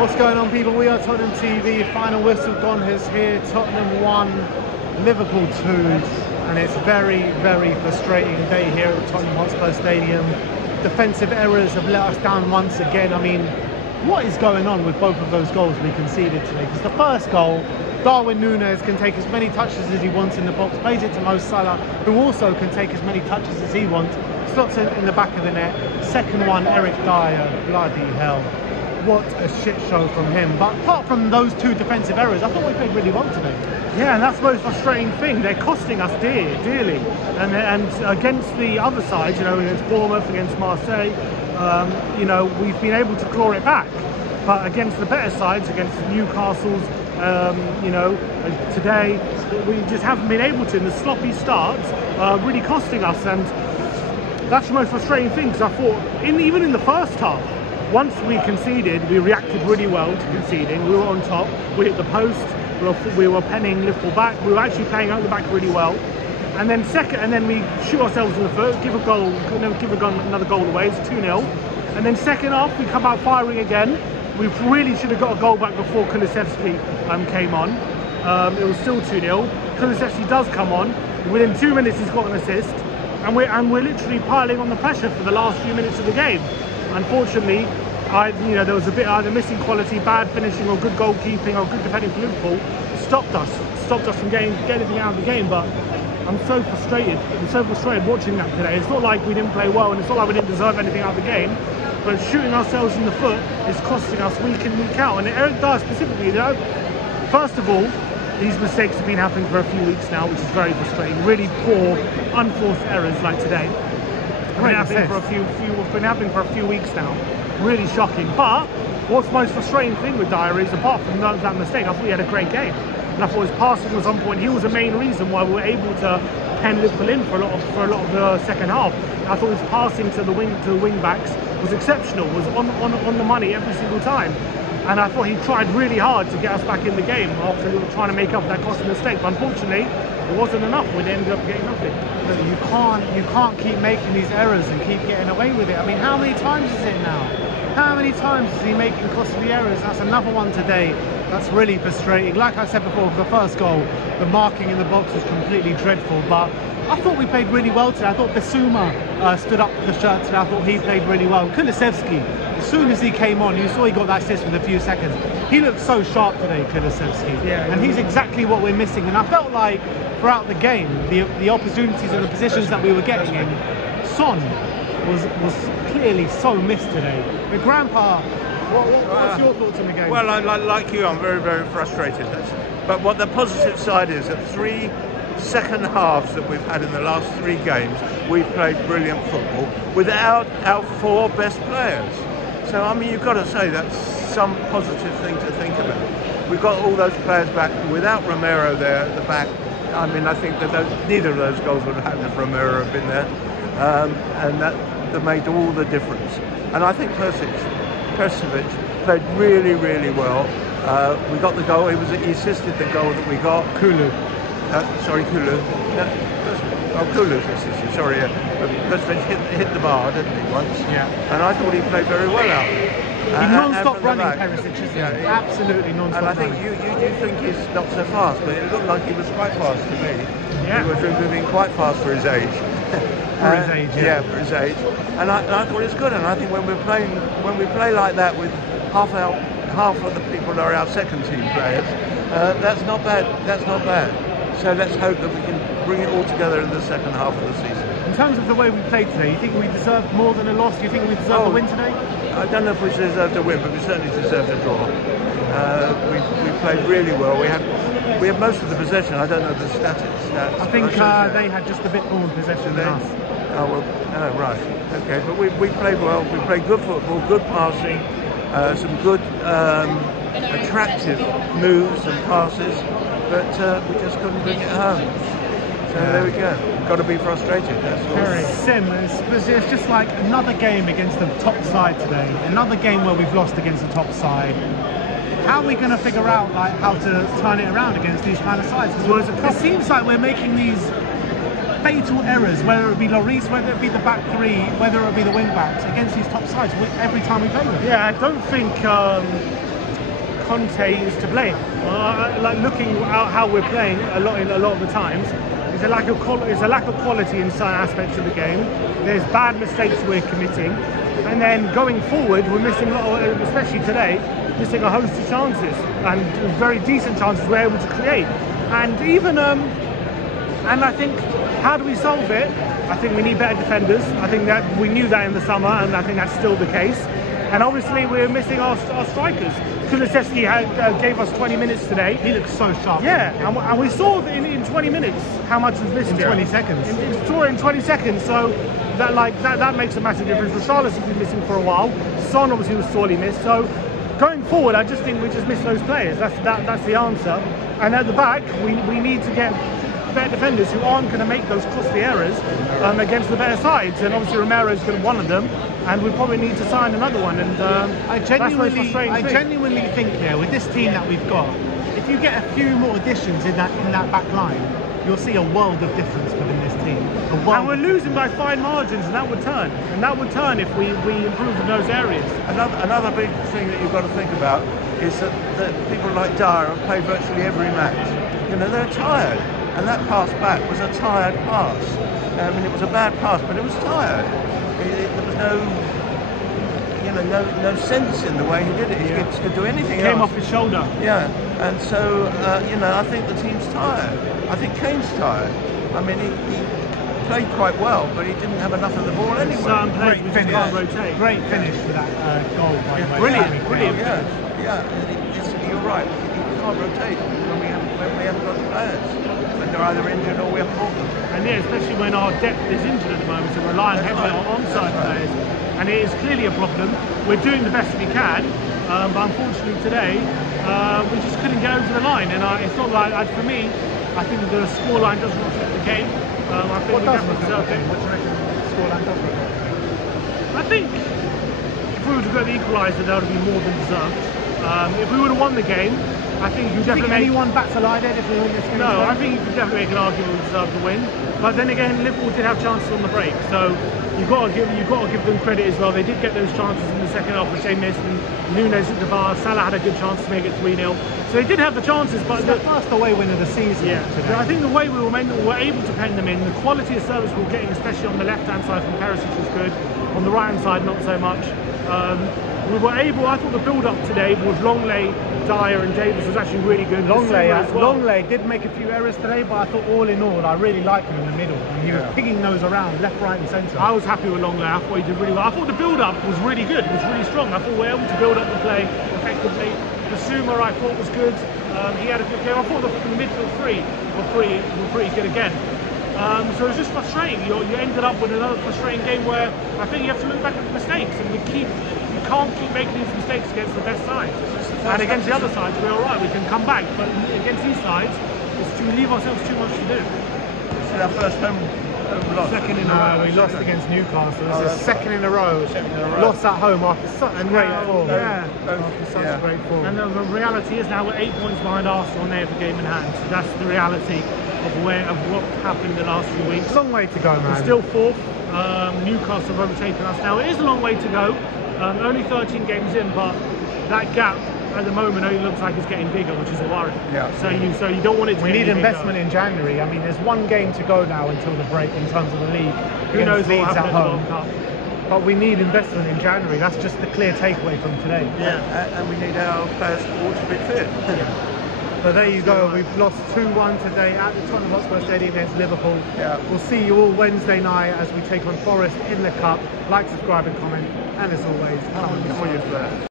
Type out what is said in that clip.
What's going on, people? We are Tottenham TV. Final whistle gone is here. Tottenham 1, Liverpool 2, and it's very, very frustrating day here at Tottenham Hotspur Stadium. Defensive errors have let us down once again. I mean, what is going on with both of those goals we conceded today? Because the first goal, Darwin Núñez can take as many touches as he wants in the box, plays it to Mo Salah, who also can take as many touches as he wants, slots it in the back of the net. Second one, Eric Dyer, bloody hell. What a shit show from him. But apart from those two defensive errors, I thought we played really well today. Yeah, and that's the most frustrating thing. They're costing us dearly. And against the other sides, you know, against Bournemouth, against Marseille, you know, we've been able to claw it back. But against the better sides, against Newcastle's, you know, today, we just haven't been able to. And the sloppy starts are really costing us. And that's the most frustrating thing, because I thought, even in the first half, once we conceded, we reacted really well to conceding. We were on top, we hit the post, we were penning Liverpool back, we were actually playing out the back really well. And then we shoot ourselves in the foot, give another goal away, it's 2-0. And then second half, we come out firing again. We really should have got a goal back before Kulusevski came on. It was still 2-0. Kulusevski does come on. Within 2 minutes, he's got an assist. And we're literally piling on the pressure for the last few minutes of the game. Unfortunately, there was a bit either missing quality, bad finishing, or good goalkeeping, or good defending for Liverpool. Stopped us from getting anything out of the game. But I'm so frustrated. Watching that today. It's not like we didn't play well, and it's not like we didn't deserve anything out of the game. But shooting ourselves in the foot is costing us week in, week out. And Eric Dyer specifically, you know, first of all, these mistakes have been happening for a few weeks now, which is very frustrating. Really poor, unforced errors like today. Been happening for a few weeks now. Really shocking. But what's most frustrating thing with Dyer is, apart from that mistake, I thought he had a great game. And I thought his passing was on point. He was the main reason why we were able to pen Liverpool in for a lot of the second half. I thought his passing to the wing backs was exceptional. Was on the money every single time. And I thought he tried really hard to get us back in the game after trying to make up that costly mistake. But unfortunately, it wasn't enough. We ended up getting nothing. You can't keep making these errors and keep getting away with it. I mean, how many times is it now? How many times is he making costly errors? That's another one today. That's really frustrating. Like I said before, for the first goal, the marking in the box was completely dreadful. But I thought we played really well today. I thought Bissouma stood up the shirt today. I thought he played really well. Kulusevski, as soon as he came on, you saw he got that assist with a few seconds. He looked so sharp today, Kulusevski. Yeah, and he's exactly what we're missing. And I felt like throughout the game, the opportunities and the positions that we were getting in, Son was clearly so missed today. But Grandpa, what's your thoughts on the game? Well, like you, I'm very, very frustrated. But what the positive side is, that 3 second halves that we've had in the last 3 games, we've played brilliant football without our 4 best players. So, I mean, you've got to say that's some positive thing to think about. We've got all those players back without Romero there at the back. I mean, I think that neither of those goals would have happened if Romero had been there. And that made all the difference. And I think Perisic played really, really well. We got the goal. He assisted the goal that we got. Kulu. Kulu. Kulu's assisted. Sorry, Perisic hit the bar, didn't he, once? Yeah. And I thought he played very well out there. He's non-stop running, Perisic, isn't he? Absolutely non-stop. And I think you think he's not so fast, but it looked like he was quite fast to me. Yeah. He was moving quite fast for his age. For his age, yeah. For his age. And I thought it's good. And I think when we play like that with half of the people that are our second team players, that's not bad. That's not bad. So let's hope that we can bring it all together in the second half of the season. In terms of the way we played today, you think we deserved more than a loss? Do you think we deserved a win today? I don't know if we deserved a win, but we certainly deserved a draw. We played really well. We had most of the possession. I don't know the stats. I think they had just a bit more possession than us. Oh, well, oh, right. Okay, but we played well. We played good football, good passing, some good attractive moves and passes, but we just couldn't bring it home. So there we go. Got to be frustrated. That's all. Very sim. It's just like another game against the top side today. Another game where we've lost against the top side. How are we going to figure out like how to turn it around against these kind of sides? Because it seems like we're making these fatal errors, whether it be Lloris, whether it be the back 3, whether it be the wing backs against these top sides every time we play them. Yeah, I don't think Conte is to blame. Like looking at how we're playing a lot of the times, there's a lack of quality in some aspects of the game. There's bad mistakes we're committing, and then going forward, we're missing a lot, especially today, missing a host of chances and very decent chances we're able to create. And even and I think, how do we solve it? I think we need better defenders. I think that we knew that in the summer, and I think that's still the case. And obviously we're missing our strikers. Kulusevski gave us 20 minutes today. He looks so sharp. Yeah, and we saw in 20 minutes how much was missed. In 20 seconds. In 20 seconds. So that makes a massive difference. Richarlison has been missing for a while. Son obviously was sorely missed. So going forward, I just think we just miss those players. That's the answer. And at the back, we need to get better defenders who aren't going to make those costly errors against the better sides. And obviously Romero's going to be one of them. And we probably need to sign another one. And I genuinely think here, with this team that we've got, if you get a few more additions in that back line, you'll see a world of difference within this team. And we're losing by fine margins, and that would turn. And that would turn if we improve in those areas. Another big thing that you've got to think about is that people like Dyer have played virtually every match. You know, they're tired. And that pass back was a tired pass. I mean, it was a bad pass, but it was tired. There was no sense in the way he did it. He could do anything else. Came off his shoulder. Yeah, and so I think the team's tired. I think Kane's tired. I mean, he played quite well, but he didn't have enough of the ball anyway. Great finish. Rotate. Great finish for that goal. By the way. Brilliant. Yeah. You're right. You can't rotate when we haven't got the players. When they're either injured or we haven't bought them. And yeah, especially when our depth is injured at the moment, so we're relying heavily on onside players. And it is clearly a problem. We're doing the best we can, but unfortunately today we just couldn't get over the line. And it's not like, for me, I think the scoreline doesn't reflect the game. I think we definitely deserved it. What do you reckon the scoreline does reflect? I think if we were to go the equaliser, that would be more than deserved. If we would have won the game, I think you definitely make anyone bats a lie dead if we win this game. No, I think you could definitely make an argument we deserve to win. But then again, Liverpool did have chances on the break, so you've got to give them credit as well. They did get those chances in the second half, which they missed. And Nunes hit the bar. Salah had a good chance to make it 3-0. So they did have the chances, but it's the first away win of the season. Yeah, today. I think the way we were able to pen them in, the quality of service we were getting, especially on the left-hand side from Perisic, was good. On the right-hand side, not so much. We were able. I thought the build-up today with Longley, Dyer and Davis was actually really good. Longley did make a few errors today, but I thought all in all, I really liked him in the middle. And he was picking those around, left, right and centre. I was happy with Longley. I thought he did really well. I thought the build-up was really good. It was really strong. I thought we were able to build up the play effectively. The Suma, I thought, was good. He had a good game. I thought the midfield three were pretty good again. So it was just frustrating. You ended up with another frustrating game where I think you have to look back at the mistakes, and you can't keep making these mistakes against the best sides. And against the other sides, we're all right. We can come back, but against these sides, we leave ourselves too much to do. This is our first home loss. Second in a row. We lost against Newcastle. This is second in a row. Lost at home after such great form. After such great form. And the reality is now we're 8 points behind Arsenal, and they have the game in hand. So that's the reality of what happened the last few weeks. It's a long way to go, man. We're still fourth. Newcastle have overtaken us now. It is a long way to go. Only 13 games in, but that gap at the moment only looks like it's getting bigger, which is a worry. Yeah. So you don't want it to We get need any investment bigger. in January. I mean, there's one game to go now until the break in terms of the league. Who knows what will Leeds happen at at the home. World Cup. But we need investment in January. That's just the clear takeaway from today. Yeah. And we need our players all to be fit. So there you go. We've lost 2-1 today at the Tottenham Hotspur Stadium against Liverpool. Yeah. We'll see you all Wednesday night as we take on Forest in the Cup. Like, subscribe and comment. And as always, come on, Before you play.